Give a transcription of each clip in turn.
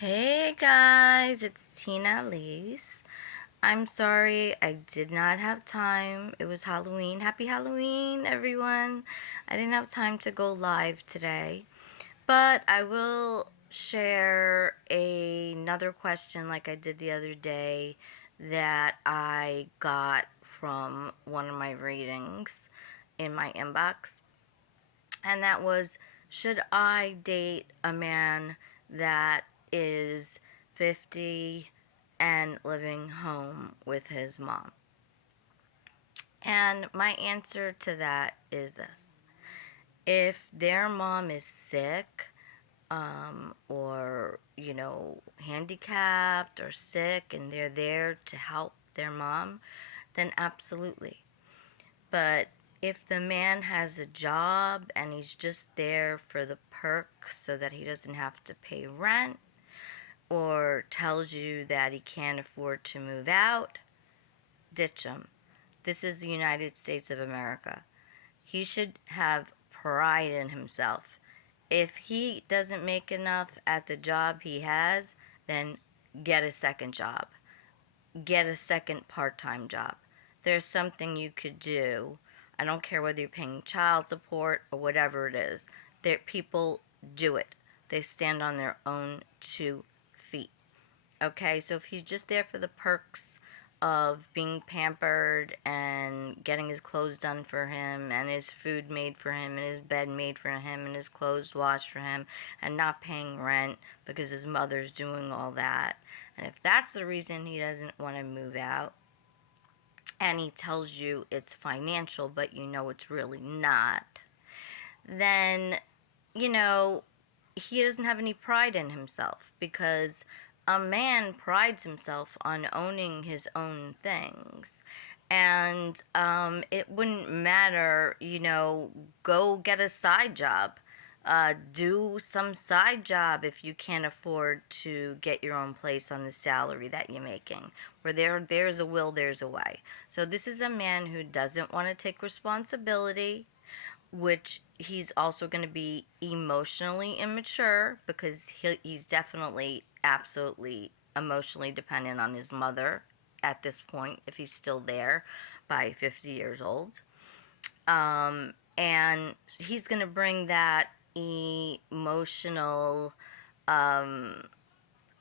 Hey guys, it's Tina Elise. I'm sorry I did not have time. It was Halloween. Happy Halloween, everyone. I didn't have time to go live today, but I will share another question like I did the other day that I got from one of my readings in my inbox. And that was, should I date a man that is 50 and living home with his mom? And my answer to that is this. If their mom is sick, or, handicapped or sick and they're there to help their mom, then absolutely. But if the man has a job and he's just there for the perks so that he doesn't have to pay rent, or tells you that he can't afford to move out, ditch him. This is the United States of America. He should have pride in himself. If he doesn't make enough at the job he has, then get a second job. Get a second part-time job. There's something you could do. I don't care whether you're paying child support or whatever it is. People do it. They stand on their own 2 feet. Okay, so if he's just there for the perks of being pampered and getting his clothes done for him and his food made for him and his bed made for him and his clothes washed for him and not paying rent because his mother's doing all that, and if that's the reason he doesn't want to move out, and he tells you it's financial but you know it's really not, then you know he doesn't have any pride in himself, because a man prides himself on owning his own things. And it wouldn't matter, go get a side job. Do some side job if you can't afford to get your own place on the salary that you're making. Where there's a will, there's a way. So this is a man who doesn't want to take responsibility, which he's also going to be emotionally immature, because he's definitely absolutely emotionally dependent on his mother at this point, if he's still there by 50 years old. And he's going to bring that emotional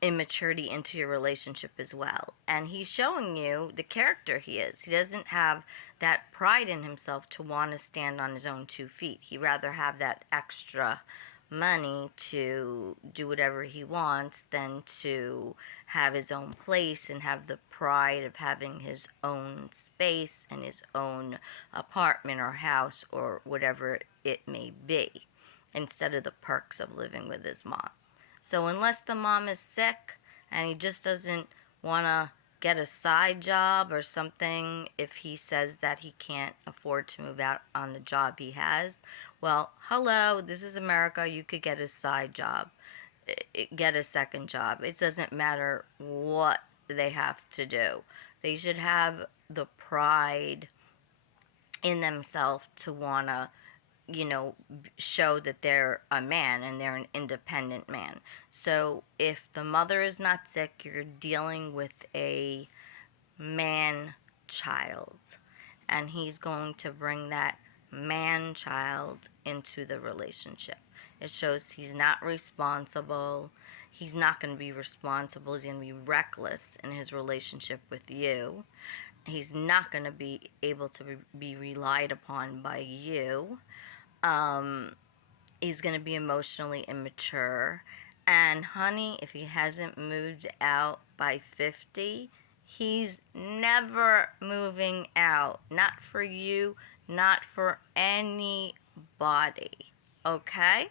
immaturity into your relationship as well. And he's showing you the character he is. He doesn't have that pride in himself to want to stand on his own 2 feet. He'd rather have that extra money to do whatever he wants than to have his own place and have the pride of having his own space and his own apartment or house or whatever it may be, instead of the perks of living with his mom. So unless the mom is sick and he just doesn't want to get a side job or something, if he says that he can't afford to move out on the job he has, well, hello, this is America. You could get a side job, get a second job. It doesn't matter what they have to do. They should have the pride in themselves to want to, show that they're a man and they're an independent man. So if the mother is not sick, you're dealing with a man child, and he's going to bring that man child into the relationship. It shows he's not responsible. He's not going to be responsible. He's going to be reckless in his relationship with you. He's not going to be able to be relied upon by you. He's going to be emotionally immature. And honey, if he hasn't moved out by 50, he's never moving out. Not for you, not for anybody. Okay?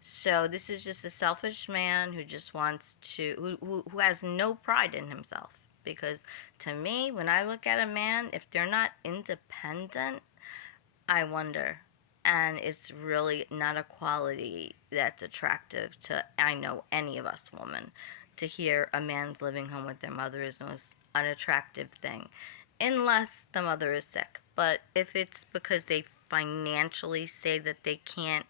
So this is just a selfish man who just wants to, who has no pride in himself. Because to me, when I look at a man, if they're not independent, I wonder. And it's really not a quality that's attractive to, I know, any of us women. To hear a man's living home with their mother is the most unattractive thing, unless the mother is sick. But if it's because they financially say that they can't